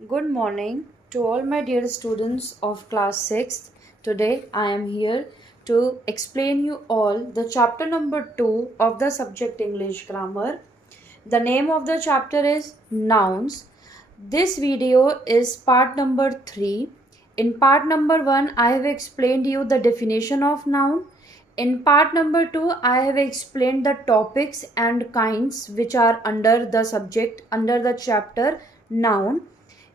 Good morning to all my dear students of class 6th. Today I am here to explain you all the chapter number 2 of the subject English grammar. The name of the chapter is nouns. This video is part number 3. In part number 1 I have explained you the definition of noun. In part number 2 I have explained the topics and kinds which are under the subject under the chapter noun.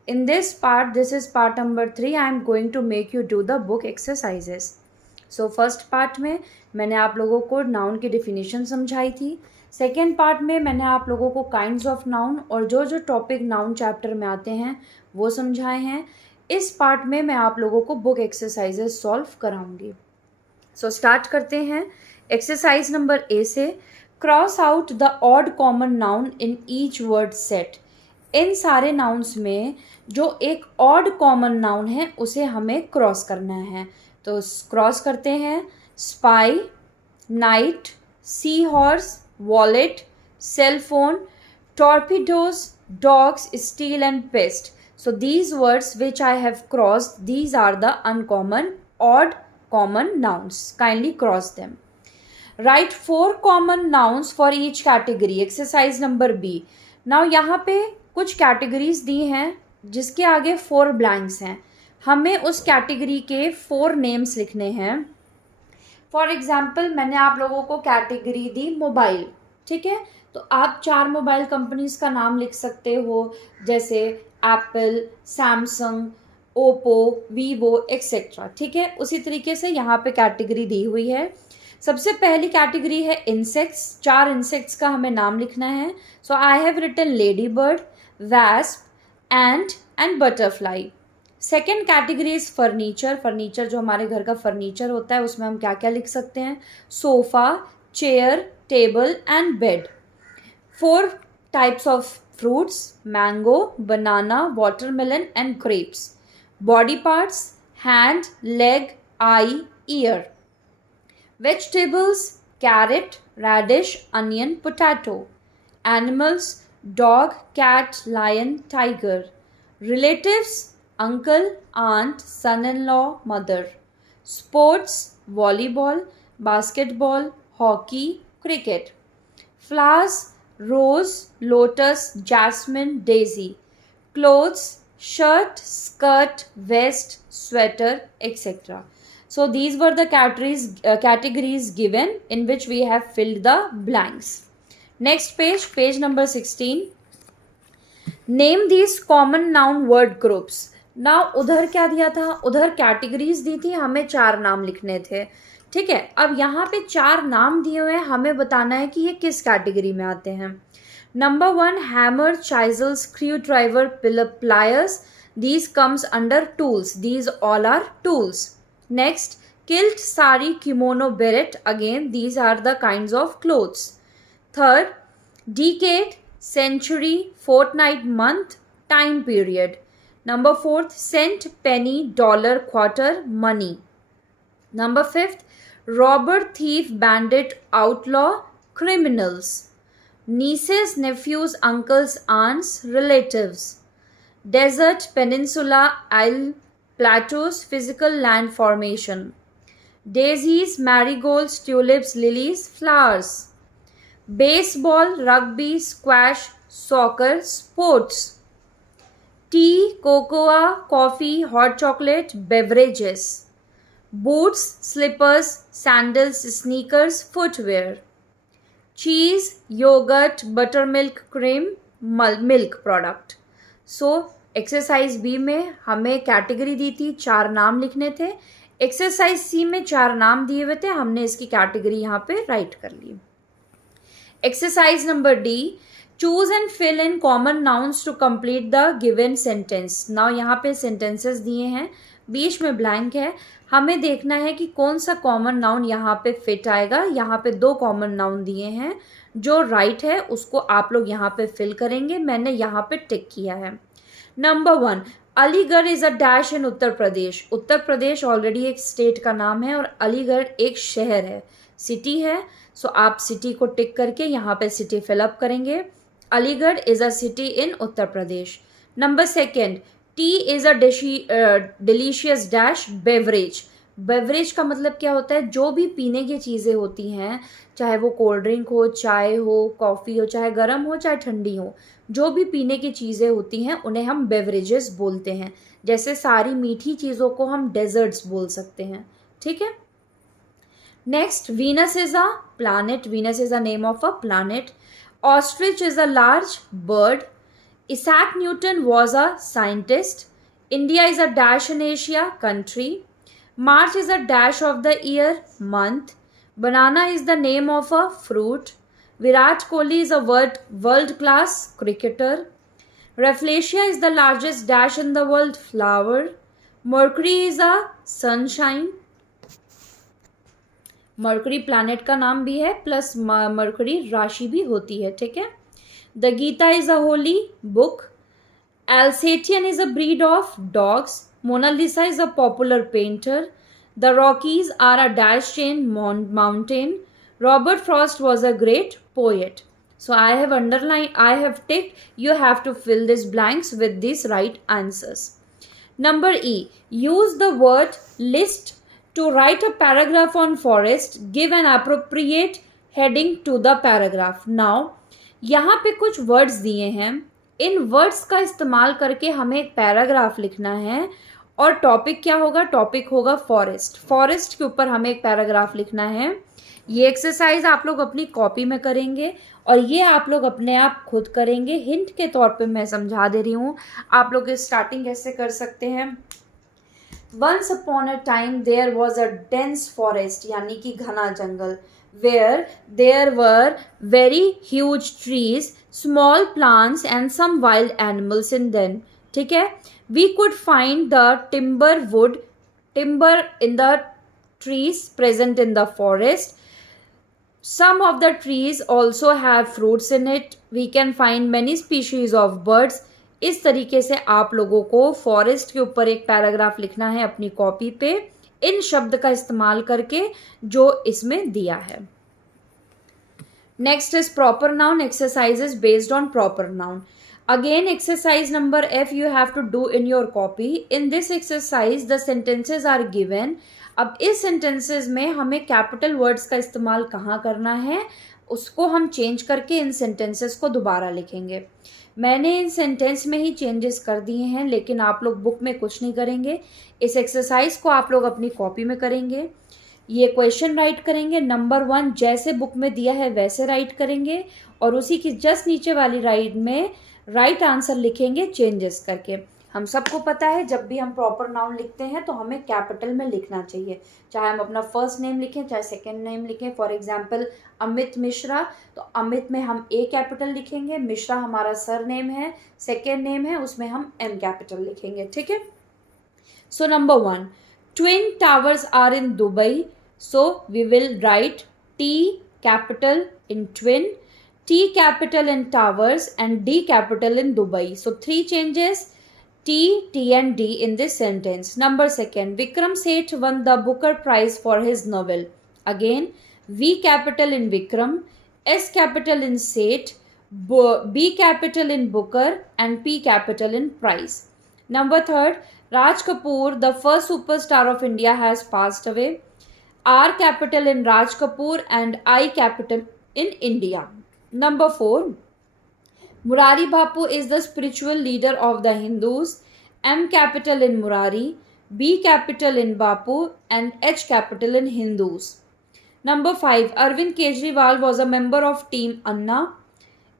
In this part, this is part number 3, I am going to make you do the book exercises. So first part में मैंने आप लोगों को noun की definition समझाई थी. Second part में मैंने आप लोगों को काइंड्स ऑफ नाउन और जो जो टॉपिक नाउन चैप्टर में आते हैं वो समझाए हैं. इस पार्ट में मैं आप लोगों को बुक एक्सरसाइजेस सॉल्व कराऊंगी. सो स्टार्ट करते हैं. एक्सरसाइज नंबर ए से cross out the odd common noun in each word set. इन सारे नाउन्स में जो एक ऑड कॉमन नाउन है उसे हमें क्रॉस करना है. तो क्रॉस करते हैं. Spy, knight, seahorse, wallet, cell phone, torpedoes, dogs, steel and paste. So these words which I have crossed, these are the uncommon, odd common nouns. Kindly cross them. Write 4 common nouns for each category. Exercise number B. Now यहाँ पे कुछ categories दी हैं जिसके आगे 4 blanks हैं. हमें उस category के 4 नेम्स लिखने हैं. फॉर एग्जाम्पल मैंने आप लोगों को कैटेगरी दी मोबाइल. ठीक है, तो आप 4 मोबाइल कंपनीज का नाम लिख सकते हो, जैसे Apple, Samsung, Oppo, Vivo etcetera. ठीक है, उसी तरीके से यहाँ पे कैटेगरी दी हुई है. सबसे पहली कैटेगरी है इंसेक्ट्स. 4 इंसेक्ट्स का हमें नाम लिखना है. So I have written ladybird, wasp, ant and butterfly. Second category is furniture. Furniture जो हमारे घर का फर्नीचर होता है उसमें हम क्या क्या लिख सकते हैं? Sofa, chair, table and bed. 4 types of fruits, mango, banana, watermelon and grapes. Body parts, hand, leg, I, year. Vegetables, carrot, radish, onion, potato. Animals, dog, cat, lion, tiger. Relatives, uncle, aunt, son-in-law, mother. Sports, volleyball, basketball, hockey, cricket. Flowers, rose, lotus, jasmine, daisy. Clothes, shirt, skirt, vest, sweater, etc. So these were the categories given in which we have filled the blanks. Next page, page number 16. Name these common noun word groups. Now उधर क्या दिया था? उधर categories दी थी, हमें 4 नाम लिखने थे. ठीक है, अब यहाँ पे 4 नाम दिए हुए हैं, हमें बताना है कि ये किस कैटेगरी में आते हैं. Number 1, hammer, chisel, screwdriver, pliers. These comes under tools. These all are tools. Next, kilt, sari, kimono, beret. Again, these are the kinds of clothes. Third, decade, century, fortnight, month, time period. Number 4th, cent, penny, dollar, quarter, money. Number 5th, robber, thief, bandit, outlaw, criminals. Nieces, nephews, uncles, aunts, relatives. Desert, peninsula, isle, plateaus, physical land formation. Daisies, marigolds, tulips, lilies, flowers. Baseball, rugby, squash, soccer, sports. Tea, cocoa, coffee, hot chocolate, beverages. Boots, slippers, sandals, sneakers, footwear. Cheese, yogurt, buttermilk, cream, milk product. So exercise B में हमें category दी थी, 4 नाम लिखने थे. Exercise सी में 4 नाम दिए हुए थे, हमने इसकी कैटेगरी यहाँ पे राइट कर ली. Exercise number D, choose and fill in common nouns to complete the given sentence. Now यहाँ पे सेंटेंसेस दिए हैं, बीच में ब्लैंक है. हमें देखना है कि कौन सा कॉमन नाउन यहाँ पे फिट आएगा. यहाँ पे 2 कॉमन नाउन दिए हैं, जो राइट है उसको आप लोग यहाँ पे फिल करेंगे. मैंने यहाँ पे टिक किया है. Number 1, Aligarh is a dash in Uttar Pradesh. Uttar Pradesh already एक स्टेट का नाम है और अलीगढ़ एक शहर है, सिटी है. सो आप सिटी को टिक करके यहाँ पे सिटी फिलअप करेंगे. Aligarh is a city in Uttar Pradesh. Number 2, T is a delicious dash beverage. Beverage का मतलब क्या होता है, जो भी पीने की चीज़ें होती हैं, चाहे वो कोल्ड ड्रिंक हो, चाय हो, कॉफ़ी हो, चाहे गर्म हो चाहे ठंडी हो, जो भी पीने की चीज़ें होती हैं उन्हें हम बेवरेजेस बोलते हैं। जैसे सारी मीठी चीज़ों को हम डेजर्ट्स बोल सकते हैं। ठीक है। Next, Venus is a planet. Venus is a name of a planet. Ostrich is a large bird. Isaac Newton was a scientist. India is a dash in Asia, country. March is a dash of the year, month. Banana is the name of a fruit. Virat Kohli is a world class cricketer. Rafflesia is the largest dash in the world, flower. Mercury is a sunshine. Mercury planet का नाम भी है, plus mercury राशि भी होती है। ठीक है। The Gita is a holy book. Alsatian is a breed of dogs. Mona Lisa is a popular painter. The Rockies are a dash chain mountain. Robert Frost was a great poet. So I have underlined, I have ticked. You have to fill these blanks with these right answers. Number E. Use the word list to write a paragraph on forest. Give an appropriate heading to the paragraph. Now, यहाँ पे कुछ words दिए हैं, इन words का इस्तेमाल करके हमें एक पैराग्राफ लिखना है। और टॉपिक क्या होगा, टॉपिक होगा फॉरेस्ट। फॉरेस्ट के ऊपर हमें एक पैराग्राफ लिखना है। ये एक्सरसाइज आप लोग अपनी कॉपी में करेंगे और ये आप लोग अपने आप खुद करेंगे। हिंट के तौर पे मैं समझा दे रही हूँ, आप लोग स्टार्टिंग कैसे कर सकते हैं। Once upon a time there was a dense forest, यानी कि घना जंगल, where there were very huge trees, small plants and some wild animals in them. ठीक है। We could find the timber in the trees present in the forest. Some of the trees also have fruits in it. We can find many species of birds. इस तरीके से आप लोगों को forest के ऊपर एक पैराग्राफ लिखना है अपनी कॉपी पे, इन शब्द का इस्तेमाल करके जो इसमें दिया है। Next is proper noun exercises based on proper noun. Again, exercise number F you have to do in your copy. In this exercise, the sentences are given. अब इस sentences में हमें capital words का इस्तेमाल कहाँ करना है, उसको हम change करके इन sentences को दोबारा लिखेंगे। मैंने इन सेंटेंस में ही चेंजेस कर दिए हैं, लेकिन आप लोग बुक में कुछ नहीं करेंगे। इस एक्सरसाइज को आप लोग अपनी कॉपी में करेंगे। ये क्वेश्चन राइट करेंगे, नंबर 1 जैसे बुक में दिया है वैसे राइट करेंगे और उसी की जस्ट नीचे वाली राइट में राइट आंसर लिखेंगे चेंजेस करके। हम सबको पता है जब भी हम प्रॉपर नाउन लिखते हैं तो हमें कैपिटल में लिखना चाहिए, चाहे हम अपना फर्स्ट नेम लिखें चाहे सेकंड नेम लिखें। फॉर एग्जांपल अमित मिश्रा, तो अमित में हम ए कैपिटल लिखेंगे, मिश्रा हमारा सर नेम है, सेकेंड नेम है, उसमें हम एम कैपिटल लिखेंगे। ठीक है। So number 1, twin towers are in Dubai, so we will write T capital in twin, T capital in towers and D capital in Dubai. So 3 changes, T, T and D in this sentence. Number 2, Vikram Seth won the Booker Prize for his novel. Again, V capital in Vikram, S capital in Seth, B capital in Booker and P capital in prize. Number 3, Raj Kapoor, the first superstar of India, has passed away. R capital in Raj Kapoor and I capital in India. Number 4, Murari Bapu is the spiritual leader of the Hindus. M capital in Murari, B capital in Bapu and H capital in Hindus. Number 5, Arvind Kejriwal was a member of Team Anna.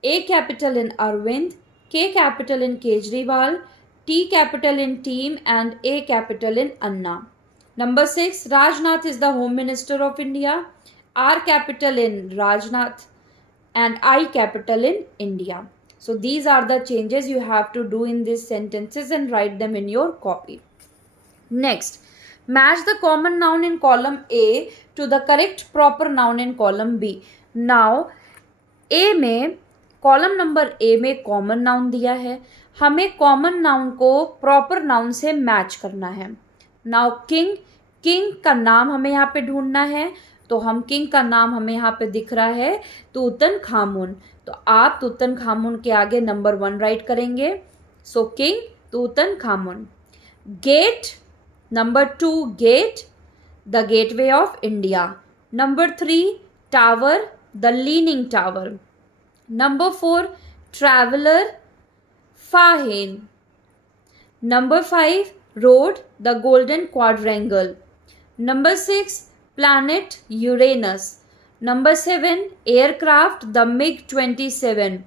A capital in Arvind, K capital in Kejriwal, T capital in Team and A capital in Anna. Number 6, Rajnath is the Home Minister of India. R capital in Rajnath and I capital in India. So these are the changes you have to do in these sentences and write them in your copy. Next, match the common noun in column A to the correct proper noun in column B. Now, A में column number A में common noun दिया है, हमें common noun को proper noun से match करना है। Now king, king का नाम हमें यहाँ पे ढूंढना है, तो हम किंग का नाम हमें यहाँ पे दिख रहा है तूतन खामुन, तो आप तूतन खामुन के आगे नंबर 1 राइट करेंगे। सो king Tutankhamun. Gate, number 2, gate, the gateway of India. Number 3, tower, the leaning tower. Number 4, traveler, Fahim. Number 5, road, the golden quadrangle. Number 6, planet, Uranus. Number 7, aircraft, the MiG-27.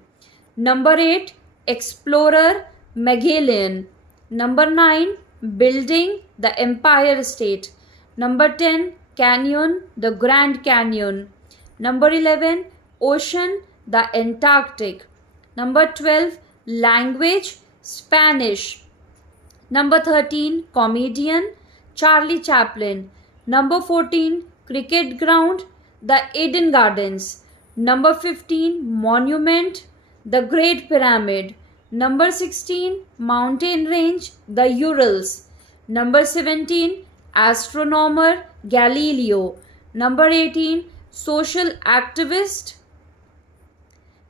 Number 8, explorer, Magellan. Number 9, building, the Empire State. Number 10, canyon, the Grand Canyon. Number 11, ocean, the Antarctic. Number 12, language, Spanish. Number 13, comedian, Charlie Chaplin. Number 14, cricket ground, the Eden Gardens. Number 15, monument, the Great Pyramid. Number 16, mountain range, the Urals. Number 17, astronomer, Galileo. Number 18, social activist,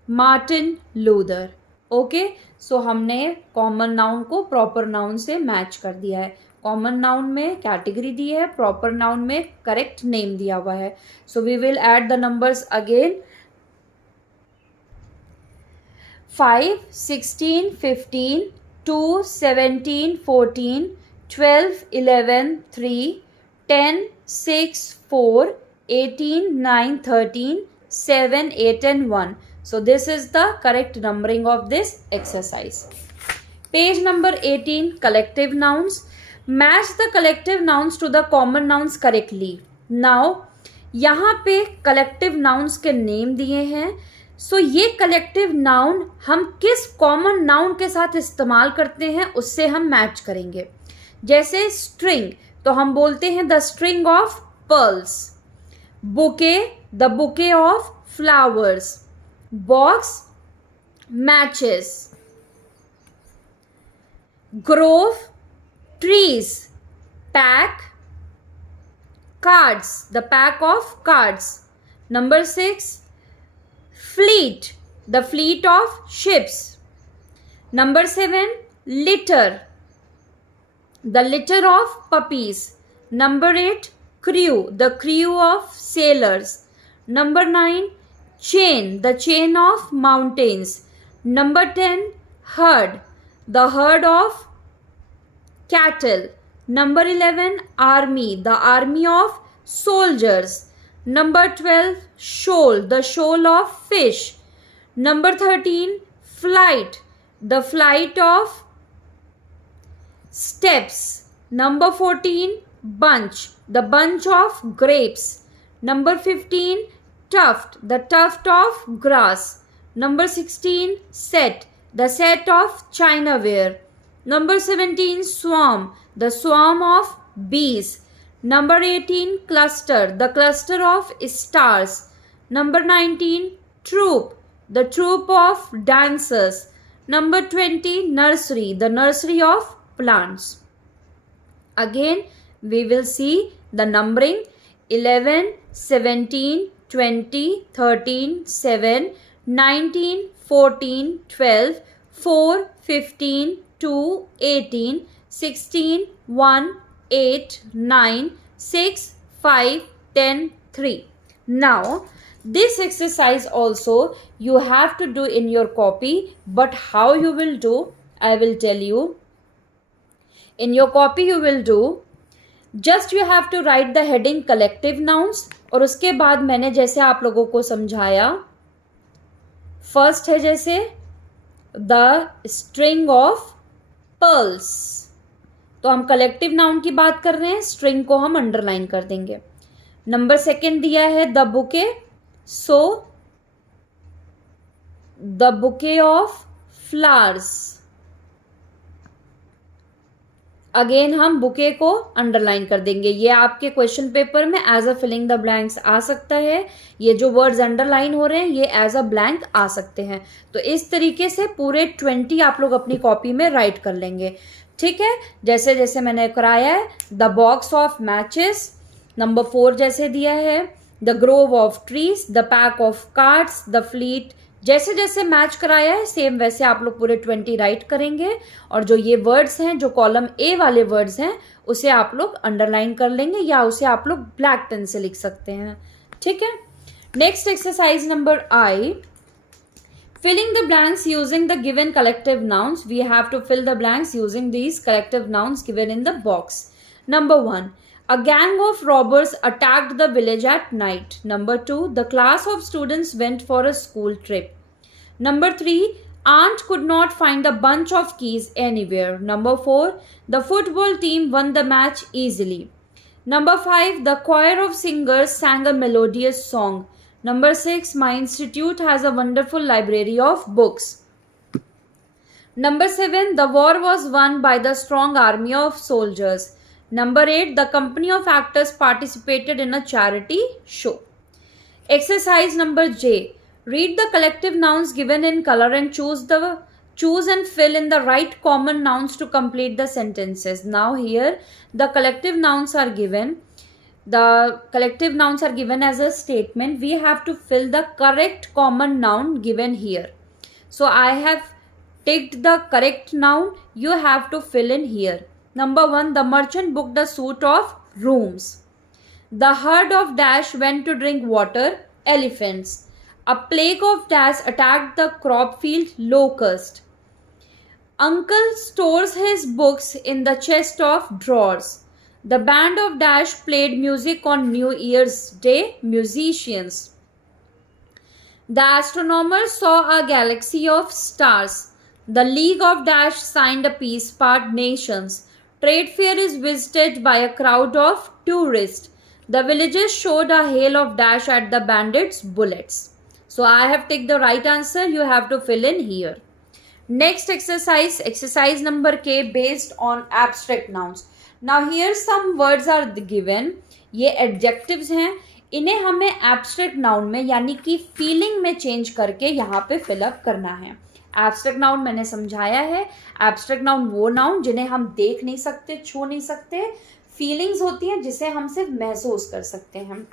Martin Luther. Okay, so हमने common noun को proper noun से match कर दिया है. Common noun में category दी है, proper noun में करेक्ट नेम दिया हुआ है. So we will add the numbers again. 5, 16, 15, 2, 17, 14, 12, 11, 3, 10, 6, 4, 18, 9, 13, 7, 8 and 1. So this is the correct numbering of this exercise. Page number 18, collective nouns. Match the collective nouns to the common nouns correctly. Now यहाँ पे collective nouns के name दिए हैं. So ये collective noun हम किस common noun के साथ इस्तेमाल करते हैं उससे हम मैच करेंगे. जैसे string, तो हम बोलते हैं the string of pearls. Bouquet, the bouquet of flowers. Box, matches. Grove, trees. Pack, cards, the pack of cards. Number 6, fleet, the fleet of ships. Number 7, litter, the litter of puppies. Number 8, crew, the crew of sailors. Number 9, chain, the chain of mountains. Number 10, herd, the herd of cattle. Number 11, army, the army of soldiers. Number 12, shoal, the shoal of fish. Number 13, flight, the flight of steps. Number 14, bunch, the bunch of grapes. Number 15, tuft, the tuft of grass. Number 16, set, the set of chinaware. Number 17, swarm, the swarm of bees. Number 18, cluster, the cluster of stars. Number 19, troop, the troop of dancers. Number 20, nursery, the nursery of plants. Again, we will see the numbering. 11, 17, 20, 13, 7, 19, 14, 12, 4, 15, 2, 18, 16, 1, 8, 9, 6, 5, 10, 3. Now, this exercise also you have to do in your copy, but how you will do, I will tell you. In your copy you will do, just you have to write the heading collective nouns. और उसके बाद मैंने जैसे आप लोगों को समझाया, first है जैसे द स्ट्रिंग ऑफ पर्ल्स, तो हम कलेक्टिव नाउन की बात कर रहे हैं, स्ट्रिंग को हम अंडरलाइन कर देंगे. नंबर सेकेंड दिया है the bouquet, so the bouquet of flowers. Again हम बुके को अंडरलाइन कर देंगे. ये आपके क्वेश्चन पेपर में as a filling the blanks आ सकता है. ये जो वर्ड्स अंडरलाइन हो रहे हैं ये एज अ ब्लैंक आ सकते हैं. तो इस तरीके से पूरे 20 आप लोग अपनी कॉपी में राइट कर लेंगे. ठीक है, जैसे जैसे मैंने कराया है. The box of matches, number 4 जैसे दिया है. The Grove of trees, the pack of cards, the fleet जैसे जैसे मैच कराया है सेम वैसे आप लोग पूरे 20 राइट करेंगे, और जो ये वर्ड्स हैं, जो कॉलम ए वाले वर्ड्स हैं, उसे आप लोग अंडरलाइन कर लेंगे या उसे आप लोग ब्लैक पेन से लिख सकते हैं, ठीक है। Next exercise number I, filling the blanks using the given collective nouns. We have to fill the blanks using these collective nouns given in the box. Number 1, a gang of robbers attacked the village at night. Number 2, the class of students went for a school trip. Number 3, aunt could not find the bunch of keys anywhere. Number 4, the football team won the match easily. Number 5, the choir of singers sang a melodious song. Number 6, my institute has a wonderful library of books. Number 7, the war was won by the strong army of soldiers. Number 8, the company of actors participated in a charity show. Exercise number J, read the collective nouns given in color and choose and fill in the right common nouns to complete the sentences. Now here the collective nouns are given. The collective nouns are given as a statement. We have to fill the correct common noun given here. So I have ticked the correct noun. You have to fill in here. Number 1, the merchant booked a suite of rooms. The herd of dash went to drink water. Elephants. A plague of dash attacked the crop field. Locust. Uncle stores his books in the chest of drawers. The band of dash played music on New Year's Day. Musicians. The astronomers saw a galaxy of stars. The League of Dash signed a peace part. Nations. Trade fair is visited by a crowd of tourists. The villagers showed a hail of dash at the bandits' bullets. So I have taken the right answer. You have to fill in here. Next exercise, exercise number K, based on abstract nouns. Now here some words are given. ये adjectives हैं, इन्हें हमें abstract noun में यानी कि feeling में change करके यहाँ पे fill up करना है. Abstract noun मैंने समझाया है. Abstract noun वो noun जिन्हें हम देख नहीं सकते, छू नहीं सकते, feelings होती हैं जिसे हम सिर्फ महसूस कर सकते हैं.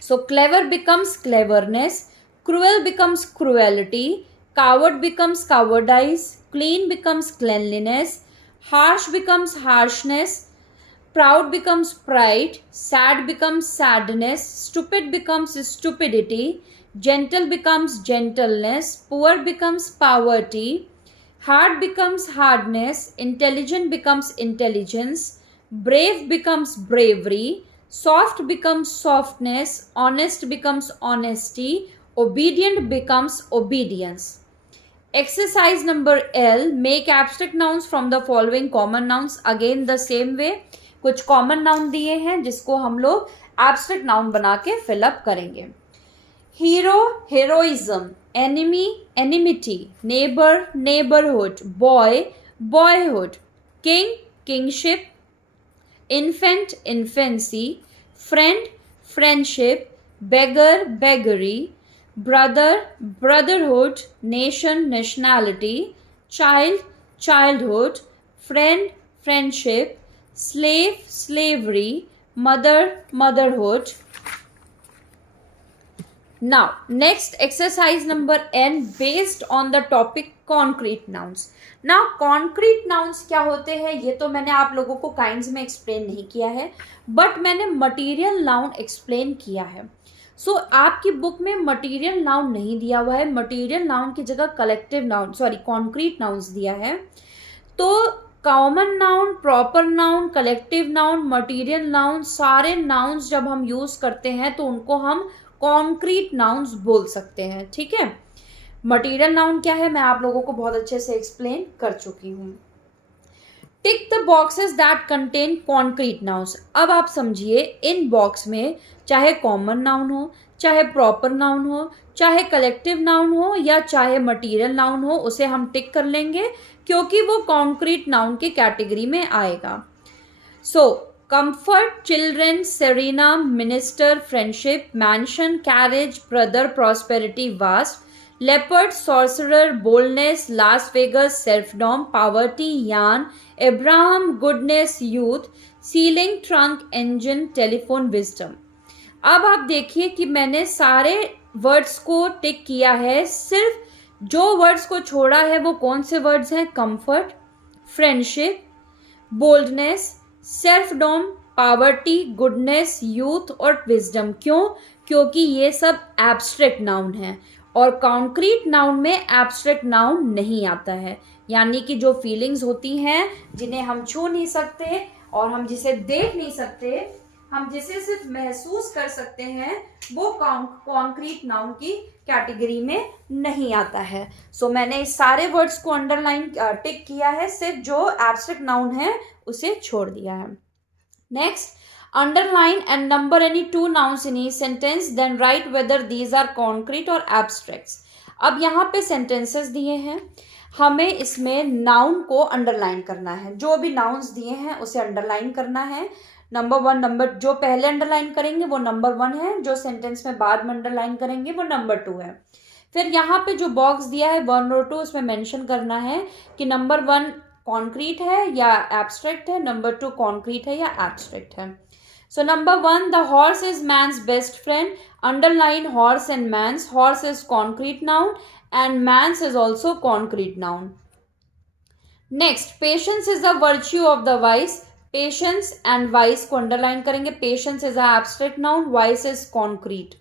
So clever becomes cleverness, cruel becomes cruelty, coward becomes cowardice, clean becomes cleanliness, harsh becomes harshness, proud becomes pride, sad becomes sadness, stupid becomes stupidity, gentle becomes gentleness, poor becomes poverty, hard becomes hardness, intelligent becomes intelligence, brave becomes bravery, soft becomes softness, honest becomes honesty, obedient becomes obedience. Exercise number L, make abstract nouns from the following common nouns. Again the same way, कुछ common noun दिए हैं जिसको हम लोग abstract noun बना के fill up करेंगे. Hero, heroism, enemy, enmity, neighbor, neighborhood, boy, boyhood, king, kingship, infant, infancy, friend, friendship, beggar, beggary, brother, brotherhood, nation, nationality, child, childhood, friend, friendship, slave, slavery, mother, motherhood. Now next exercise number N, based on the topic concrete nouns. Now concrete nouns क्या होते हैं ये तो मैंने आप लोगों को kinds में एक्सप्लेन नहीं किया है, बट मैंने मटीरियल नाउन एक्सप्लेन किया है. सो आपकी बुक में मटीरियल नाउन नहीं दिया हुआ है, मटीरियल नाउन की जगह कलेक्टिव नाउन कॉन्क्रीट नाउन्स दिया है. तो common noun, proper noun, collective noun, material noun, सारे नाउन्स जब हम यूज करते हैं तो उनको हम कॉन्क्रीट नाउन्स बोल सकते हैं, ठीक है. मटीरियल नाउन क्या है मैं आप लोगों को बहुत अच्छे से एक्सप्लेन कर चुकी हूँ. Tick the boxes that contain concrete nouns. अब आप समझिए इन बॉक्स में चाहे कॉमन नाउन हो, चाहे प्रॉपर नाउन हो, चाहे कलेक्टिव नाउन हो या चाहे मटीरियल नाउन हो, उसे हम टिक कर लेंगे क्योंकि वो कॉन्क्रीट नाउन की कैटेगरी में आएगा. So comfort, children, Serena, minister, friendship, mansion, carriage, brother, prosperity, vast, leopard, sorcerer, boldness, Las Vegas, self-dom, poverty, yarn, Abraham, goodness, youth, ceiling, trunk, engine, telephone, wisdom. अब आप देखिए कि मैंने सारे वर्ड्स को टिक किया है, सिर्फ जो वर्ड्स को छोड़ा है वो कौन से वर्ड्स हैं? कंफर्ट, फ्रेंडशिप, बोल्डनेस, सेल्फ डोम, पावर्टी, गुडनेस, यूथ और विजडम। क्यों? क्योंकि ये सब एब्स्ट्रैक्ट नाउन है और कॉन्क्रीट नाउन में एब्स्ट्रैक्ट नाउन नहीं आता है। यानी कि जो फीलिंग्स होती हैं जिन्हें हम छू नहीं सकते और हम जिसे देख नहीं सकते, हम जिसे सिर्फ महसूस कर सकते हैं, वो कॉन्क्रीट नाउन की कैटेगरी में नहीं आता है। सो मैंने इस सारे वर्ड्स को अंडरलाइन टिक किया है, सिर्फ जो एब्स्ट्रैक्ट नाउन है उसे छोड़ दिया है। Next, underline and number any two nouns in each sentence, then write whether these are concrete or abstracts. अब यहाँ पे sentences दिए हैं, हमें इसमें नाउन को अंडरलाइन करना है। जो भी नाउन्स दिए हैं उसे अंडरलाइन करना है। नंबर 1, नंबर जो पहले अंडरलाइन करेंगे वो नंबर 1 है, जो सेंटेंस में बाद में अंडरलाइन करेंगे वो नंबर 2 है। फिर यहाँ पे जो बॉक्स दिया है 1 और 2, उसमें मेंशन करना है कि नंबर 1 कॉन्क्रीट है या एब्स्ट्रैक्ट है, नंबर 2 कॉन्क्रीट है या एब्स्ट्रैक्ट है। So number 1, the horse is man's best friend. Underline horse and man's. Horse is concrete noun and man's is also concrete noun. Next, patience is a virtue of the wise. Patience and wise को underline करेंगे. Patience is a abstract noun. Wise is concrete.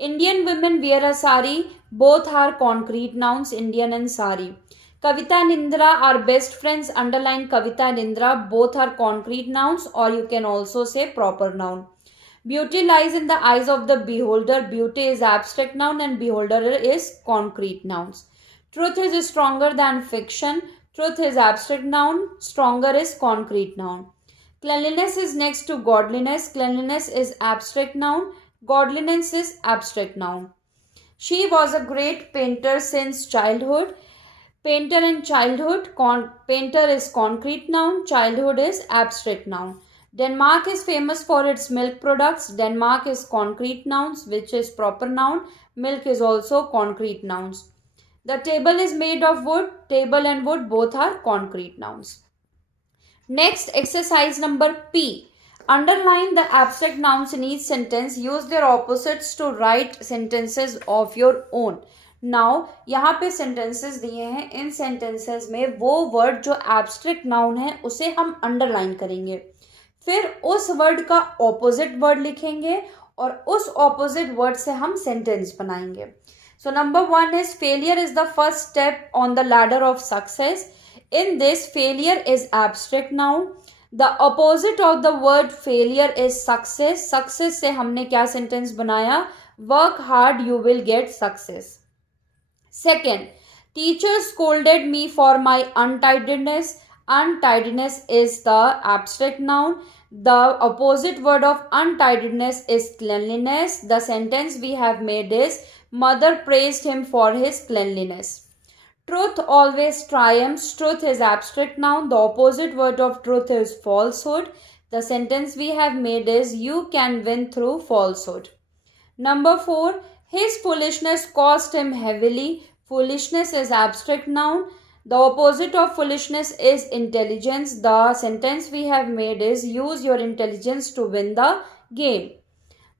Indian women wear a sari. Both are concrete nouns, Indian and sari. Kavita and Indra are best friends. Underline Kavita and Indra. Both are concrete nouns, or you can also say proper noun. Beauty lies in the eyes of the beholder. Beauty is abstract noun and beholder is concrete nouns. Truth is stronger than fiction. Truth is abstract noun. Stronger is concrete noun. Cleanliness is next to godliness. Cleanliness is abstract noun. Godliness is abstract noun. She was a great painter since childhood. Painter and childhood. Painter is concrete noun. Childhood is abstract noun. Denmark is famous for its milk products. Denmark is concrete nouns, which is proper noun. Milk is also concrete nouns. The table is made of wood. Table and wood both are concrete nouns. Next, exercise number P. Underline the abstract nouns in each sentence. Use their opposites to write sentences of your own. Now यहाँ पे sentences दिए हैं, इन sentences में वो word जो abstract noun है उसे हम अंडरलाइन करेंगे, फिर उस वर्ड का ऑपोजिट वर्ड लिखेंगे और उस ऑपोजिट वर्ड से हम सेंटेंस बनाएंगे। सो number 1 is failure is the first step on the ladder of success. In this failure is abstract noun. The opposite of the word failure is success. Success से हमने क्या sentence बनाया? Work hard you will get success. Second, teacher scolded me for my untidiness. Untidiness is the abstract noun. The opposite word of untidiness is cleanliness. The sentence we have made is mother praised him for his cleanliness. Truth always triumphs. Truth is abstract noun. The opposite word of truth is falsehood. The sentence we have made is you can win through falsehood. Number 4, his foolishness cost him heavily. Foolishness is abstract noun. The opposite of foolishness is intelligence. The sentence we have made is use your intelligence to win the game.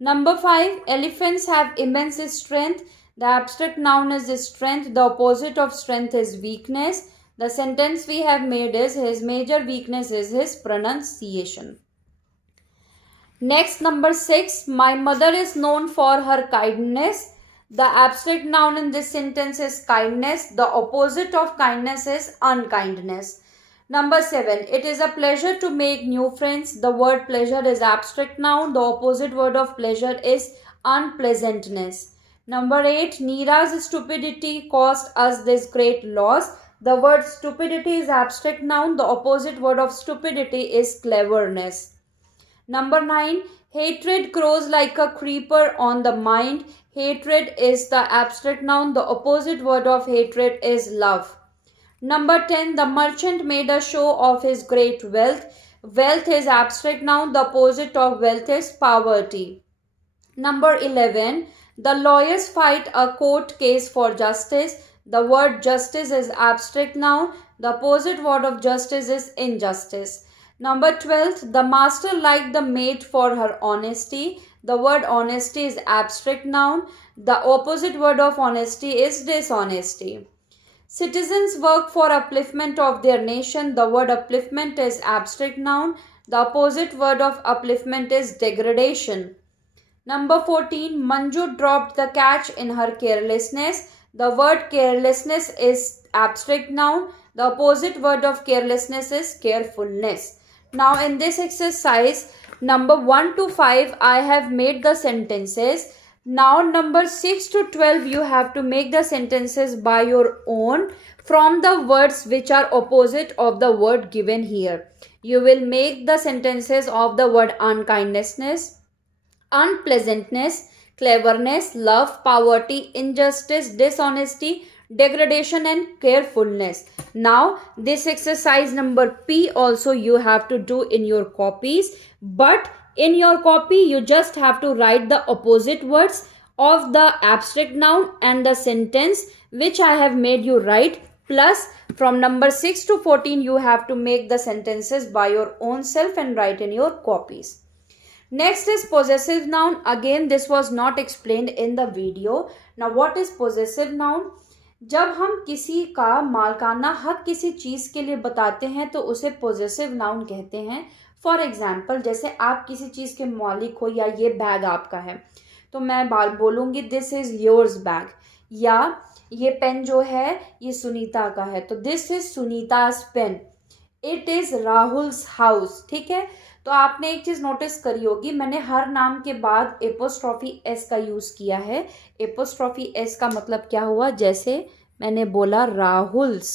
Number 5, elephants have immense strength. The abstract noun is strength. The opposite of strength is weakness. The sentence we have made is his major weakness is his pronunciation. Next, number 6, my mother is known for her kindness. The abstract noun in this sentence is kindness. The opposite of kindness is unkindness. Number 7, it is a pleasure to make new friends. The word pleasure is abstract noun. The opposite word of pleasure is unpleasantness. Number 8, Neera's stupidity cost us this great loss. The word stupidity is abstract noun. The opposite word of stupidity is cleverness. Number 9, hatred grows like a creeper on the mind. Hatred is the abstract noun. The opposite word of hatred is love. Number 10, the merchant made a show of his great wealth. Wealth is abstract noun. The opposite of wealth is poverty. Number 11, the lawyers fight a court case for justice. The word justice is abstract noun. The opposite word of justice is injustice. Number 12, the master liked the maid for her honesty. The word honesty is abstract noun. The opposite word of honesty is dishonesty. Citizens work for upliftment of their nation. The word upliftment is abstract noun. The opposite word of upliftment is degradation. Number 14, Manju dropped the catch in her carelessness. The word carelessness is abstract noun. The opposite word of carelessness is carefulness. Now in this exercise, number 1 to 5, I have made the sentences. Now number 6 to 12, you have to make the sentences by your own from the words which are opposite of the word given here. You will make the sentences of the word unkindness, unpleasantness, cleverness, love, poverty, injustice, dishonesty, degradation and carefulness. Now this exercise number P also you have to do in your copies, but in your copy you just have to write the opposite words of the abstract noun and the sentence which I have made you write, plus from number 6 to 14 you have to make the sentences by your own self and write in your copies. Next is possessive noun. Again this was not explained in the video. Now what is possessive noun? जब हम किसी का मालकाना हक किसी चीज के लिए बताते हैं तो उसे पोजेसिव नाउन कहते हैं. फॉर एग्जाम्पल, जैसे आप किसी चीज के मालिक हो या ये बैग आपका है तो मैं बोलूंगी दिस इज योर्स बैग, या ये पेन जो है ये सुनीता का है तो this is Sunita's pen. It is Rahul's house. ठीक है, तो आपने एक चीज नोटिस करी होगी, मैंने हर नाम के बाद एपोस्ट्रॉफी एस का यूज किया है. एपोस्ट्रॉफी एस का मतलब क्या हुआ, जैसे मैंने बोला राहुल्स,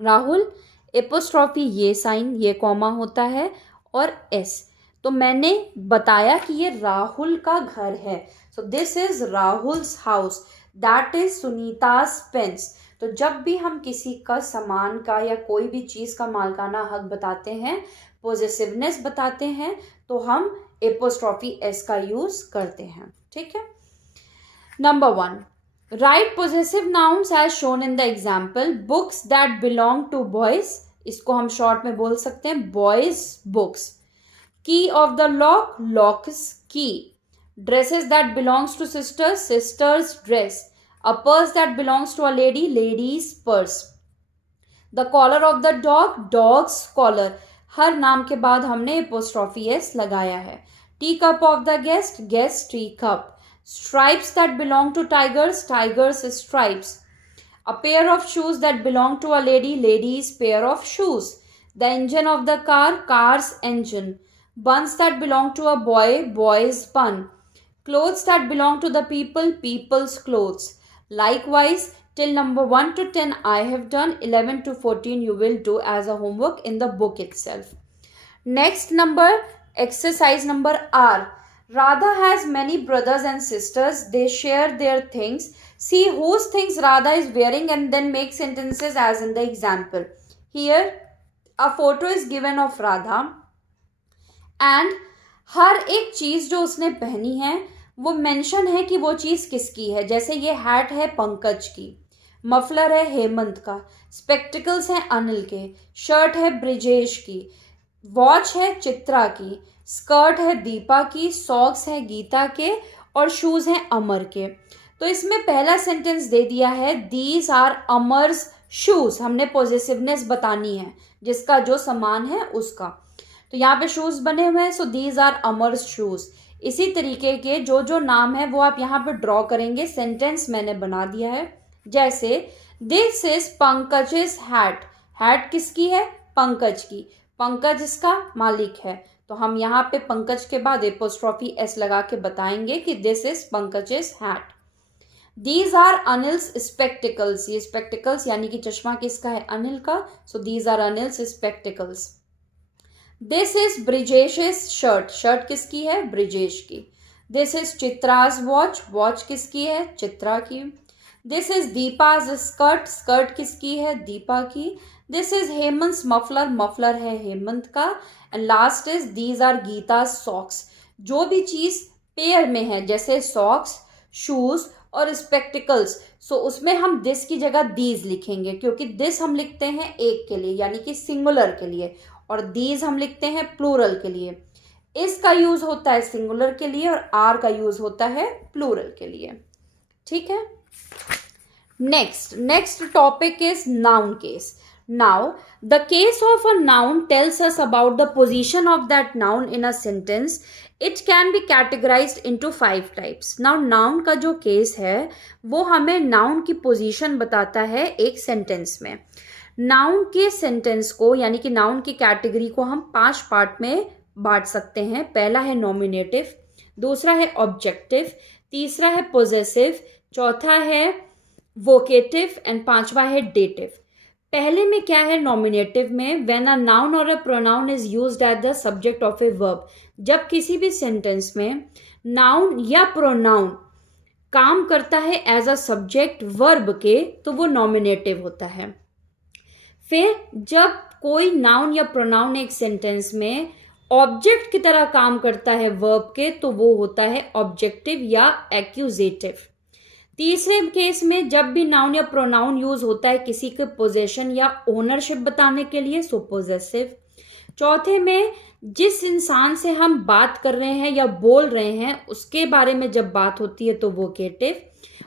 राहुल, एपोस्ट्रॉफी ये साइन ये कॉमा होता है और एस, तो मैंने बताया कि ये राहुल का घर है. So this is Rahul's house, that is Sunita's pens. तो जब भी हम किसी का सामान का या कोई भी चीज का मालकाना हक बताते हैं, पॉजेसिवनेस बताते हैं, तो हम एपोस्ट्रॉफी एस का यूज करते हैं. ठीक है. Number 1, write possessive nouns as shown in the example. Books that belong to boys, इसको हम शॉर्ट में बोल सकते हैं boys' books. Key of the lock, locks key. Dresses that belongs to sisters, sisters dress. A purse that belongs to a lady, lady's purse. The collar of the dog, dog's collar. हर नाम के बाद हमने apostrophe s लगाया है. Teacup of the guest, guest teacup. Stripes that belong to tigers, tigers stripes. A pair of shoes that belong to a lady, lady's pair of shoes. The engine of the car, car's engine. Buns that belong to a boy, boy's bun. Clothes that belong to the people, people's clothes. Likewise, till number 1 to 10 I have done. 11 to 14 you will do as a homework in the book itself. Next number, exercise number R. Radha has many brothers and sisters. They share their things. See whose things Radha is wearing and then make sentences as in the example. Here a photo is given of Radha and हर एक चीज जो उसने पहनी है वो mention है कि वो चीज किसकी है. जैसे ये हैट है पंकज की, मफलर है हेमंत का, स्पेक्टिकल्स हैं अनिल के, शर्ट है ब्रिजेश की, वॉच है चित्रा की, स्कर्ट है दीपा की, सॉक्स है गीता के और शूज हैं अमर के. तो इसमें पहला सेंटेंस दे दिया है दीज आर अमर्स शूज. हमने पॉजेसिवनेस बतानी है जिसका जो सामान है उसका, तो यहाँ पे शूज बने हुए हैं, so these are Amar's shoes. इसी तरीके के जो जो नाम है वो आप यहाँ पे ड्रॉ करेंगे. सेंटेंस मैंने बना दिया है. जैसे this is Pankaj hat. Hat किसकी है, पंकज की. पंकज इसका मालिक है, तो हम यहाँ पे पंकज के बाद एपोस्ट्रॉफी एस लगा के बताएंगे कि this is Pankaj hat. These are Anil's spectacles. ये स्पेक्टिकल्स यानी कि चश्मा किसका है, अनिल का, so these are Anil's spectacles. This is Brijesh shirt. Shirt किसकी है, ब्रिजेश की. This is Chitra's watch. Watch किसकी है, चित्रा की. This is Deepa's skirt. Skirt किसकी है, दीपा की. This is Hemant muffler. Muffler है हेमंत का. And last is these are Geeta socks. जो भी चीज पेयर में है जैसे सॉक्स, शूज और स्पेक्टिकल्स, सो उसमें हम दिस की जगह दीज लिखेंगे क्योंकि दिस हम लिखते हैं एक के लिए यानी कि सिंगुलर के लिए और दीज हम लिखते हैं प्लूरल के लिए. इसका यूज होता है सिंगुलर के लिए और आर का यूज होता है प्लूरल के लिए. ठीक है. Next topic is noun case. Now, the case of a noun tells us about the position of that noun in a sentence. It can be categorized into 5 types. Now, noun का जो case है वो हमें noun की position बताता है एक sentence में. नाउन के सेंटेंस को यानी कि नाउन की कैटेगरी को हम 5 पार्ट में बांट सकते हैं. पहला है नॉमिनेटिव, दूसरा है ऑब्जेक्टिव, तीसरा है पोजेसिव, चौथा है वोकेटिव एंड पांचवा है डेटिव. पहले में क्या है नॉमिनेटिव में, when a noun or a pronoun is used as the subject of a verb. जब किसी भी सेंटेंस में नाउन या प्रोनाउन काम करता है एज अ सब्जेक्ट वर्ब के तो वो नॉमिनेटिव होता है. फिर जब कोई नाउन या प्रोनाउन एक सेंटेंस में ऑब्जेक्ट की तरह काम करता है वर्ब के तो वो होता है ऑब्जेक्टिव या एक्यूजेटिव. तीसरे केस में जब भी नाउन या प्रोनाउन यूज होता है किसी के पोजेशन या ओनरशिप बताने के लिए सो पोजेसिव. चौथे में जिस इंसान से हम बात कर रहे हैं या बोल रहे हैं उसके बारे में जब बात होती है तो वोकेटिव.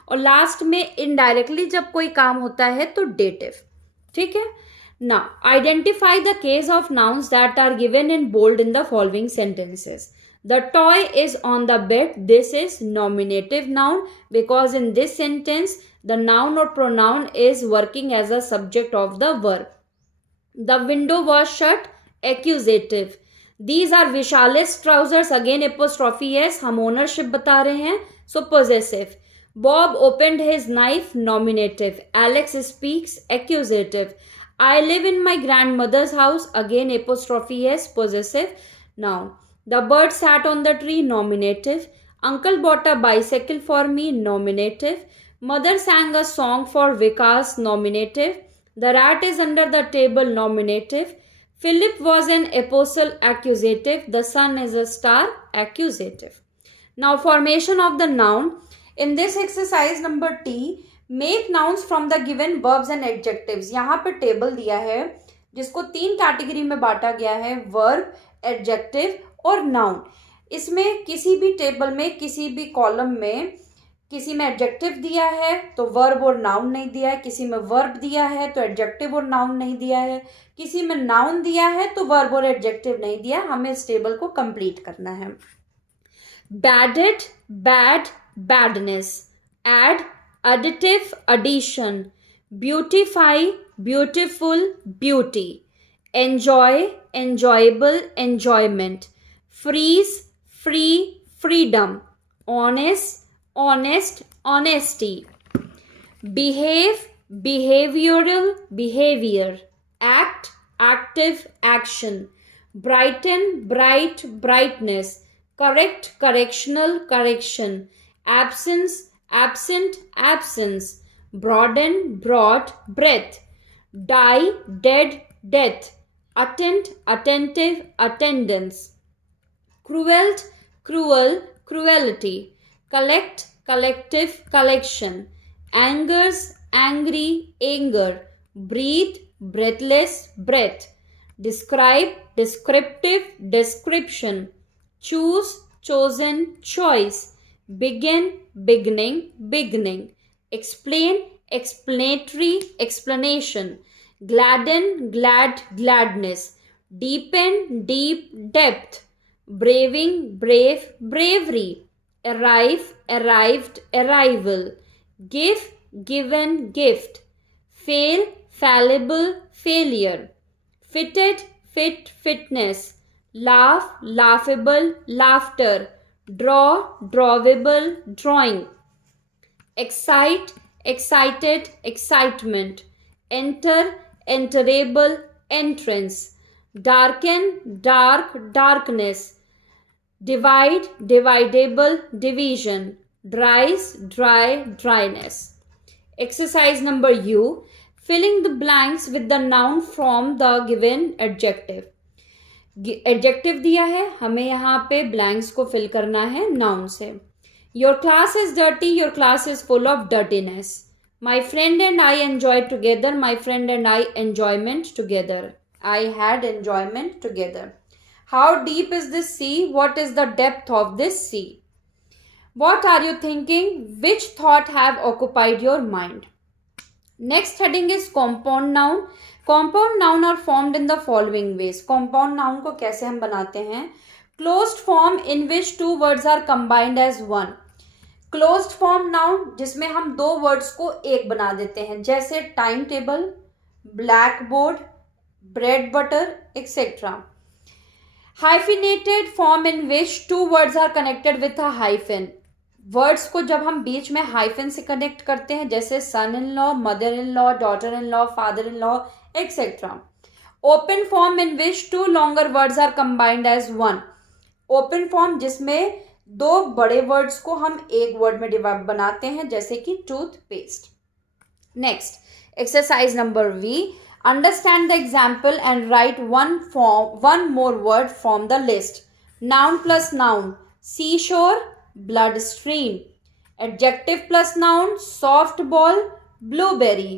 और लास्ट में इनडायरेक्टली जब कोई काम होता है तो डेटिव. ठीक है. Now, identify the case of nouns that are given in bold in the following sentences. The toy is on the bed. This is nominative noun because in this sentence, the noun or pronoun is working as a subject of the verb. The window was shut. Accusative. These are Vishale's trousers. Again, apostrophe s. हम ownership बता रहे हैं. So, possessive. Bob opened his knife. Nominative. Alex speaks. Accusative. I live in my grandmother's house. Again, apostrophe s, possessive noun. The bird sat on the tree. Nominative. Uncle bought a bicycle for me. Nominative. Mother sang a song for Vikas. Nominative. The rat is under the table. Nominative. Philip was an apostle. Accusative. The sun is a star. Accusative. Now, formation of the noun. In this exercise number T, make nouns from the given verbs and adjectives. यहाँ पर table दिया है जिसको 3 category में बांटा गया है, verb, adjective और नाउन. इसमें किसी भी टेबल में किसी भी कॉलम में किसी में एडजेक्टिव दिया है तो वर्ब और नाउन नहीं दिया है, किसी में वर्ब दिया है तो एडजेक्टिव और नाउन नहीं दिया है, किसी में नाउन दिया है तो वर्ब और एडजेक्टिव नहीं दिया. हमें इस टेबल को कंप्लीट करना है. बैडेड, bad, badness. Add, additive, addition. Beautify, beautiful, beauty. Enjoy, enjoyable, enjoyment. Freeze, free, freedom. Honest, honest, honesty. Behave, behavioral, behavior. Act, active, action. Brighten, bright, brightness. Correct, correctional, correction. Absence, absent, absence. Broaden, broad, breadth. Die, dead, death. Attend, attentive, attendance. Cruel, cruel, cruelty. Collect, collective, collection. Angers, angry, anger. Breathe, breathless, breath. Describe, descriptive, description. Choose, chosen, choice. Begin, beginning, beginning. Explain, explanatory, explanation. Gladden, glad, gladness. Deepen, deep, depth. Braving, brave, bravery. Arrive, arrived, arrival. Give, given, gift. Fail, fallible, failure. Fitted, fit, fitness. Laugh, laughable, laughter. Draw, drawable, drawing. Excite, excited, excitement. Enter, enterable, entrance. Darken, dark, darkness. Divide, dividable, division. Dries, dry, dryness. Exercise number U. Filling the blanks with the noun from the given adjective. Adjective दिया है, हमें यहाँ पे blanks को fill करना है noun से. Your class is dirty. Your class is full of dirtiness. My friend and I enjoy together. My friend and I enjoyment together. I had enjoyment together. How deep is this sea. What is the depth of this sea. What are you thinking? Which thought have occupied your mind? Next heading is compound noun. Compound noun are formed in the following ways. Compound noun को कैसे हम बनाते हैं? Closed form in which two words are combined as one. Closed form noun जिसमें हम दो words को एक बना देते हैं, जैसे time table, blackboard, bread butter, etc. Hyphenated form in which two words are connected with a hyphen. Words को जब हम बीच में हाइफन से कनेक्ट करते हैं, जैसे son in law, mother in law, daughter in law, father in law, etcetera. Open form in which two longer words are combined as one. Open form जिसमें दो बड़े वर्ड्स को हम एक वर्ड में डिवाइड बनाते हैं, जैसे कि toothpaste. Next, exercise number V. Understand the example and write one more word from the list. Noun plus noun, sea shore, blood stream. Adjective plus noun, soft ball, blueberry.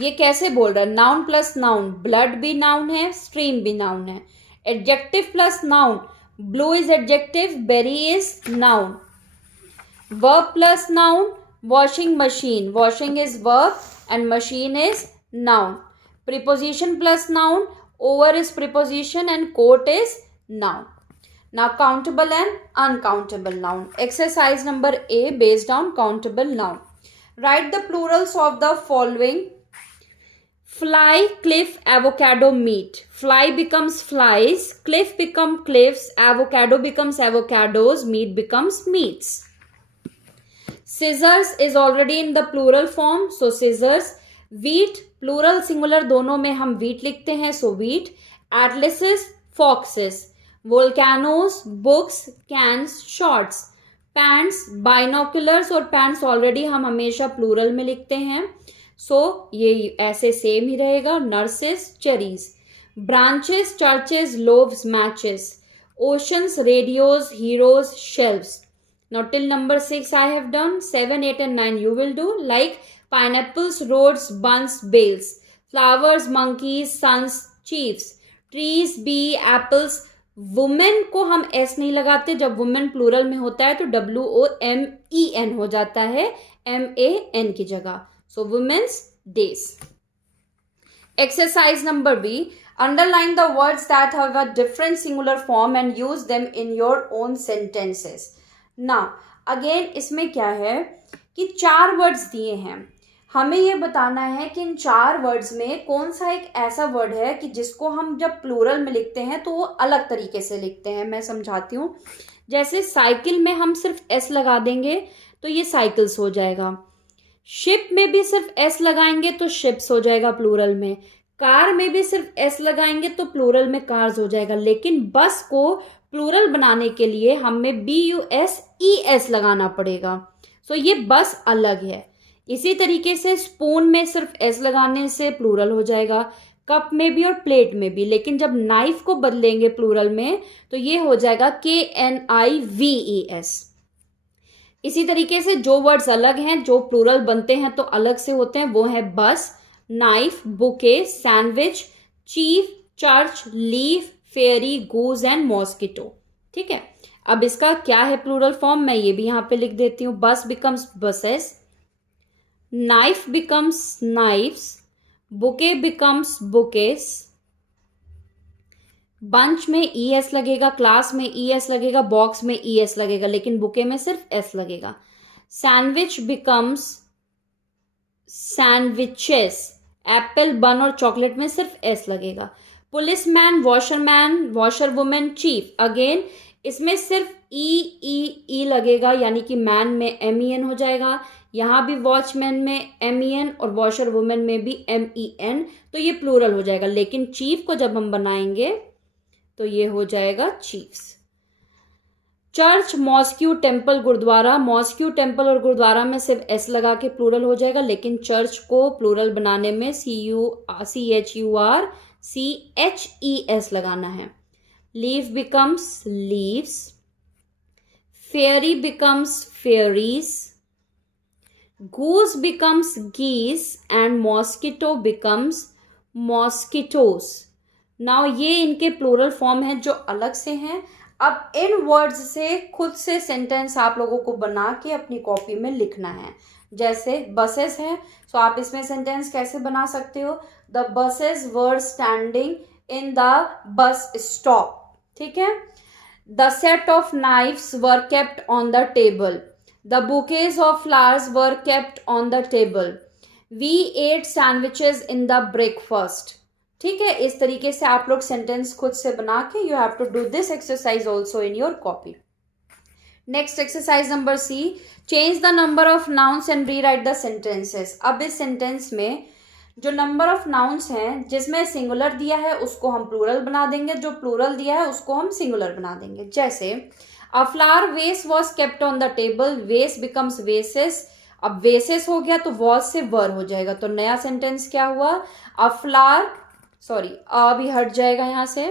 ये कैसे बोल रहा है? नाउन प्लस नाउन, ब्लड भी noun है, stream भी noun है. Adjective plus noun, blue is adjective, berry is noun. Verb plus noun, washing machine, washing is verb and machine is noun. Preposition plus noun, over is preposition and coat is noun. Now countable and uncountable noun. Exercise number A based on countable noun. Write the plurals of the following. Fly, cliff, avocado, meat. Fly becomes flies, cliff becomes cliffs, avocado becomes avocados, meat becomes meats. Scissors is already in the plural form, so scissors. Wheat, plural singular दोनों में हम wheat लिखते हैं, so wheat. Atlases, foxes. Volcanoes, books, cans, shorts. Pants, binoculars और pants already हम हमेशा plural में लिखते हैं, सो ये ऐसे सेम ही रहेगा. Nurses, cherries. Branches, churches, loaves, matches. Oceans, radios, heroes, shelves. Now till number 6 I have done. 7, 8 and 9 you will do. Like pineapples, roads, buns, bales. Flowers, monkeys, sons, chiefs. Trees, bee, apples. Women को हम S नहीं लगाते, जब women plural में होता है तो WOMEN हो जाता है MAN की जगह. So women's days. Exercise number B. Underline the words that have a different singular form and use them in your own sentences. ना अगेन इसमें क्या है कि 4 वर्ड्स दिए हैं, हमें ये बताना है कि इन 4 वर्ड्स में कौन सा एक ऐसा वर्ड है कि जिसको हम जब प्लूरल में लिखते हैं तो वो अलग तरीके से लिखते हैं. मैं समझाती हूँ. जैसे साइकिल में हम सिर्फ एस लगा देंगे तो ये साइकिल्स हो जाएगा. शिप में भी सिर्फ एस लगाएंगे तो शिप्स हो जाएगा प्लूरल में. कार में भी सिर्फ एस लगाएंगे तो प्लूरल में कार्स हो जाएगा. लेकिन बस को प्लूरल बनाने के लिए हमें BUSES लगाना पड़ेगा. सो ये बस अलग है. इसी तरीके से स्पून में सिर्फ एस लगाने से प्लूरल हो जाएगा, कप में भी और प्लेट में भी. लेकिन जब नाइफ को बदलेंगे प्लूरल में तो ये हो जाएगा KNIVES. इसी तरीके से जो वर्ड्स अलग हैं, जो प्लूरल बनते हैं तो अलग से होते हैं, वो है bus, knife, bouquet, sandwich, chief, church, leaf, ferry, goose and mosquito. ठीक है. अब इसका क्या है प्लूरल फॉर्म, मैं ये भी यहाँ पे लिख देती हूँ. बस becomes buses, knife becomes knives, bouquet becomes bouquets. Bunch में ES लगेगा, क्लास में ES लगेगा, बॉक्स में ES लगेगा, लेकिन बुके में सिर्फ S लगेगा. Sandwich becomes sandwiches. एप्पल, बन और चॉकलेट में सिर्फ S लगेगा. Policeman, washerman, washer women, chief. Again इसमें सिर्फ E लगेगा, यानी कि मैन में MEN हो जाएगा. यहाँ भी वॉचमैन में MEN और वॉशर वुमेन में भी MEN, तो ये प्लूरल हो जाएगा. लेकिन चीफ को जब हम बनाएंगे तो ये हो जाएगा chiefs. Church, mosque, temple, gurdwara. Mosque, temple और गुरुद्वारा में सिर्फ S लगा के प्लूरल हो जाएगा, लेकिन चर्च को प्लूरल बनाने में CHURCHES लगाना है. Leaf becomes leaves, fairy becomes fairies, goose becomes geese and mosquito becomes mosquitoes. Now ये इनके प्लूरल फॉर्म है जो अलग से हैं. अब इन वर्ड्स से खुद से सेंटेंस आप लोगों को बना के अपनी कॉपी में लिखना है। जैसे बसेस है, सो आप इसमें सेंटेंस कैसे बना सकते हो, the buses were standing in the bus stop, ठीक है। The set of knives were kept on the table, the bouquets of flowers were kept on the table, we ate sandwiches in the breakfast, ठीक है। इस तरीके से आप लोग sentence खुद से बना के you have to do this exercise also in your copy. Next exercise number C, change the number of nouns and rewrite the sentences. अब इस सेंटेंस में जो नंबर ऑफ नाउन्स हैं, जिसमें सिंगुलर दिया है उसको हम प्लूरल बना देंगे, जो प्लूरल दिया है उसको हम सिंगुलर बना देंगे। जैसे अ flower vase was kept on the table, वेस बिकम्स वेसेस। अब वेसेस हो गया तो वॉज से वर हो जाएगा, तो नया सेंटेंस क्या हुआ, अ फ्लावर, सॉरी अभी हट जाएगा यहाँ से,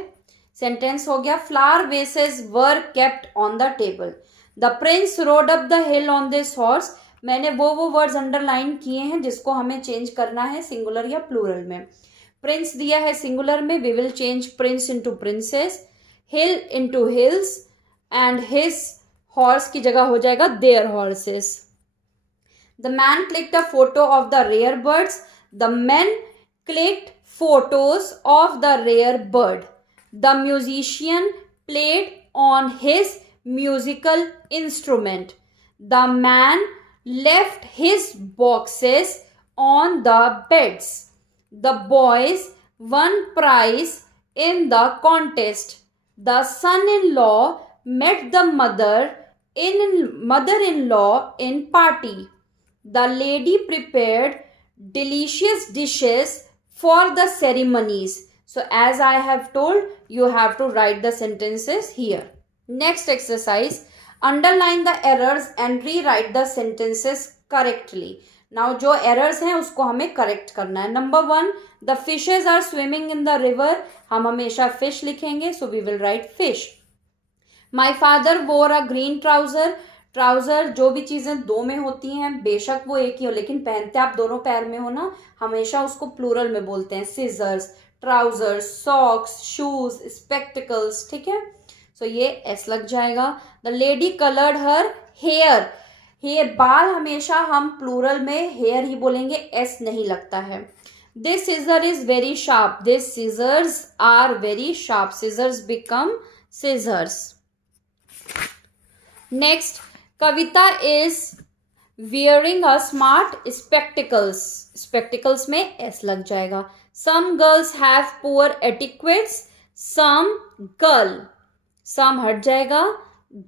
सेंटेंस हो गया flower vases were kept on the table. The prince rode up the hill on this horse. मैंने वो वर्ड्स अंडरलाइन किए हैं जिसको हमें चेंज करना है सिंगुलर या प्लूरल में। प्रिंस दिया है सिंगुलर में, we will change prince into princes, hill into hills, and his horse की जगह हो जाएगा their horses. The man clicked a photo of the rare birds, the man clicked photos of the rare bird. The musician played on his musical instrument. The man left his boxes on the beds. The boys won prize in the contest. The son-in-law met the mother-in-law in party. The lady prepared delicious dishes for the ceremonies. So as I have told, you have to write the sentences here. Next exercise, underline the errors and rewrite the sentences correctly. Now जो errors हैं उसको हमें correct करना है। Number 1, the fishes are swimming in the river. हम हमेशा fish लिखेंगे, so we will write fish. My father wore a green trouser. Trouser, जो भी चीजें दो में होती हैं, बेशक वो एक ही हो लेकिन पहनते आप दोनों पैर में हो ना, हमेशा उसको प्लूरल में बोलते हैं। Scissors, trousers, socks, shoes, spectacles, ठीक है। सो ये एस लग जाएगा। The lady coloured her hair, hair बाल हमेशा हम प्लूरल में हेयर ही बोलेंगे, एस नहीं लगता है। This scissor is very sharp, this scissors are very sharp, scissors become scissors. Next, Kavita is wearing a smart spectacles, spectacles में एस लग जाएगा। Some girls have poor etiquettes, some girl, some हट जाएगा,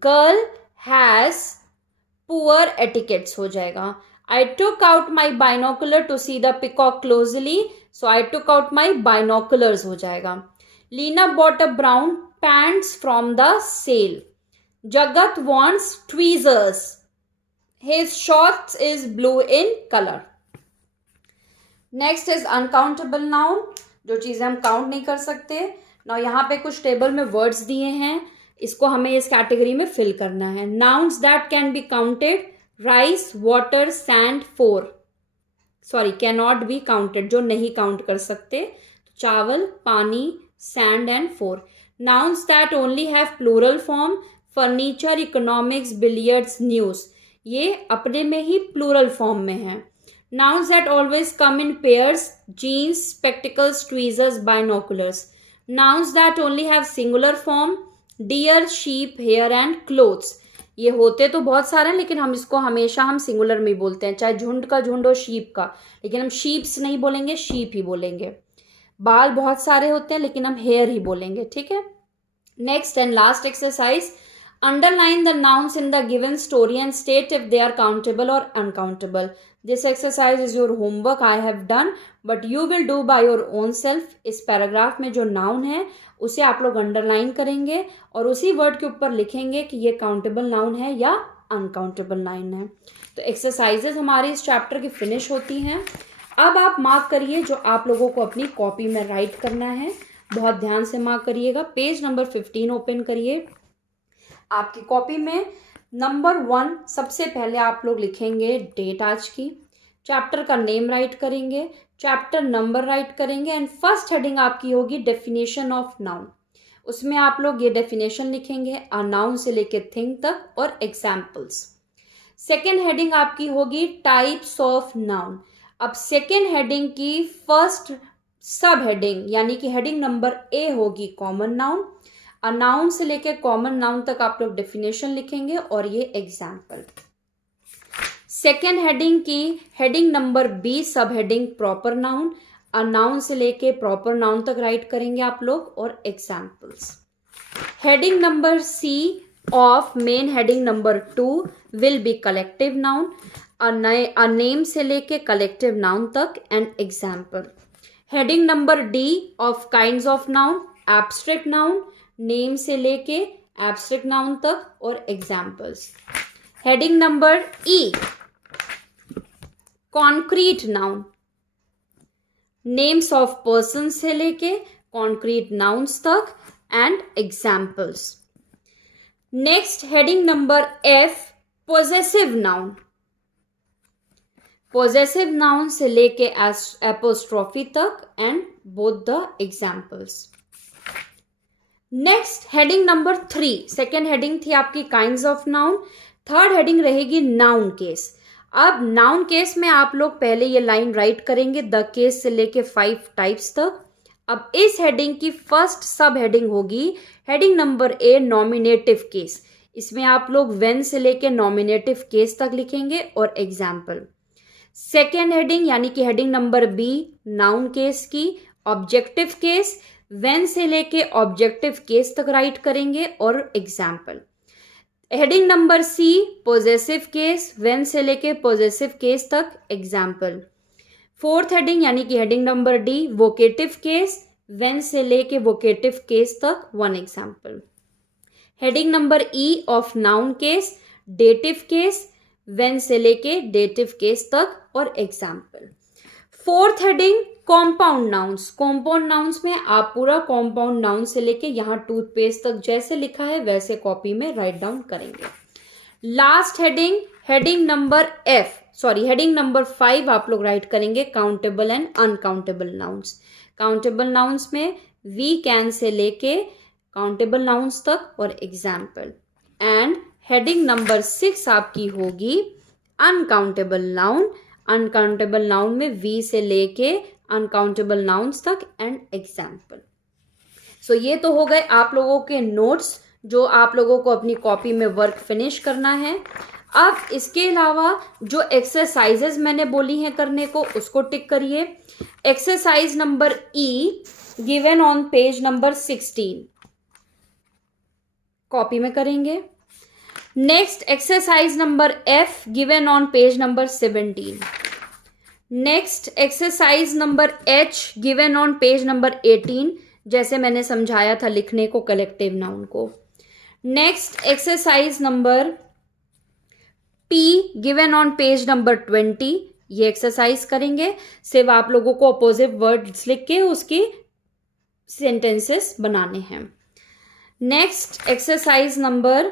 girl has poor etiquettes हो जाएगा। I took out my binocular to see the peacock closely, so I took out my binoculars हो जाएगा। Leena bought a brown pants from the cell, Jagat wants tweezers. His shorts is blue in color. Next is uncountable noun, जो चीजें हम count नहीं कर सकते। ना यहाँ पे कुछ टेबल में वर्ड्स दिए हैं, इसको हमें इस कैटेगरी में फिल करना है। Nouns that can be counted, rice, water, sand, 4. Sorry, cannot be counted, जो नहीं काउंट कर सकते, चावल, पानी, sand and 4. Nouns that only have plural form, furniture, economics, billiards, news, ये अपने में ही प्लूरल फॉर्म में है। Nouns that always come in pairs, jeans, spectacles, tweezers, binoculars. Nouns that only have singular form, deer, sheep, hair and clothes. ये होते तो बहुत सारे हैं लेकिन हम इसको हमेशा हम सिंगुलर में ही बोलते हैं, चाहे झुंड का झुंड हो शीप का, लेकिन हम शीप्स नहीं बोलेंगे, शीप ही बोलेंगे। बाल बहुत सारे होते हैं लेकिन हम हेयर ही बोलेंगे, ठीक है। Next and last exercise, underline the nouns in the given story and state if they are countable or uncountable. This exercise is your homework I have done, but you will do by your own self. इस paragraph में जो noun है उसे आप लोग underline करेंगे और उसी वर्ड के ऊपर लिखेंगे कि ये काउंटेबल नाउन है या अनकाउंटेबल नाउन है। तो एक्सरसाइजेज हमारी इस चैप्टर की फिनिश होती हैं। अब आप मार्क करिए जो आप लोगों को अपनी कॉपी में राइट करना है, बहुत ध्यान से मार्क करिएगा। पेज नंबर 15 ओपन करिए। आपकी कॉपी में नंबर 1 सबसे पहले आप लोग लिखेंगे डेट आज की, चैप्टर का नेम राइट करेंगे, चैप्टर नंबर राइट करेंगे एंड फर्स्ट हेडिंग आपकी होगी डेफिनेशन ऑफ नाउन। उसमें आप लोग ये डेफिनेशन लिखेंगे अ नाउन से लेके थिंग तक और एग्जाम्पल्स। सेकेंड हेडिंग आपकी होगी टाइप्स ऑफ नाउन। अब सेकेंड हेडिंग की फर्स्ट सब हेडिंग यानी कि हेडिंग नंबर ए होगी कॉमन नाउन। अ नाउन से लेके कॉमन नाउन तक आप लोग डेफिनेशन लिखेंगे और ये एग्जाम्पल। सेकेंड हेडिंग की हेडिंग नंबर बी सब heading proper noun. A noun से लेके प्रॉपर नाउन तक राइट करेंगे आप लोग और examples. Heading number C of main heading number 2 will be collective noun. A name से लेके कलेक्टिव नाउन तक and example. Heading number D of kinds of noun abstract noun, name से लेके एब्स्ट्रैक्ट नाउन तक और examples. Heading number E concrete noun, names of person से लेके concrete nouns तक and examples. Next heading number F possessive noun, possessive noun से लेके apostrophe तक and both the examples. Next heading number 3, second heading थी आपकी kinds of noun. Third heading रहेगी noun case. अब नाउन केस में आप लोग पहले ये लाइन राइट करेंगे द केस से लेके 5 टाइप्स तक। अब इस हेडिंग की फर्स्ट सब हेडिंग होगी heading number A nominative case. इसमें आप लोग व्हेन से लेके नॉमिनेटिव केस तक लिखेंगे और एग्जाम्पल। सेकेंड हेडिंग यानी कि heading number B noun case की ऑब्जेक्टिव केस, व्हेन से लेके ऑब्जेक्टिव केस तक राइट करेंगे और example. Heading number C possessive case, when से लेके पोजेसिव केस तक एग्जाम्पल। फोर्थ हेडिंग यानी कि heading number D vocative case, when से लेके वोकेटिव केस तक 1 example. Heading number E of noun case dative case, when से लेके डेटिव केस तक और example. Fourth heading compound nouns, compound nouns में आप पूरा कॉम्पाउंड नाउन से लेके यहाँ टूथपेस्ट तक जैसे लिखा है वैसे कॉपी में राइट डाउन करेंगे। Last heading heading number heading number 5 आप लोग राइट करेंगे countable and uncountable nouns. Countable nouns में वी कैन से लेके काउंटेबल नाउन्स तक और एग्जाम्पल। एंड हेडिंग नंबर 6 आपकी होगी अनकाउंटेबल नाउन। अनकाउंटेबल नाउन में वी से लेके अनकाउंटेबल नाउन्स तक एंड एग्जाम्पल। सो ये तो हो गए आप लोगों के नोट्स जो आप लोगों को अपनी कॉपी में वर्क फिनिश करना है। अब इसके अलावा जो एक्सरसाइजेज मैंने बोली हैं करने को उसको टिक करिए। Exercise number E given on page number 16 copy में करेंगे। Next exercise number F given on page number 17। Next exercise number H given on page number 18 जैसे मैंने समझाया था लिखने को कलेक्टिव नाउन को। Next exercise number P given on page number 20, ये एक्सरसाइज करेंगे। सिर्फ आप लोगों को अपोजिट वर्ड्स लिख के उसकी सेंटेंसेस बनाने हैं। Next exercise number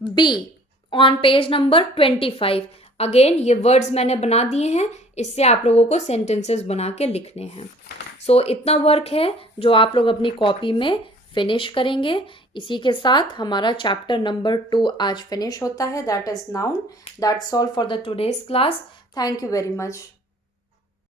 be on page number 25। Again ये वर्ड्स मैंने बना दिए हैं, इससे आप लोगों को सेंटेंसेस बना के लिखने हैं। सो इतना वर्क है जो आप लोग अपनी कॉपी में फिनिश करेंगे। इसी के साथ हमारा चैप्टर नंबर 2 आज फिनिश होता है, that is noun. That's all for the today's class. Thank you very much.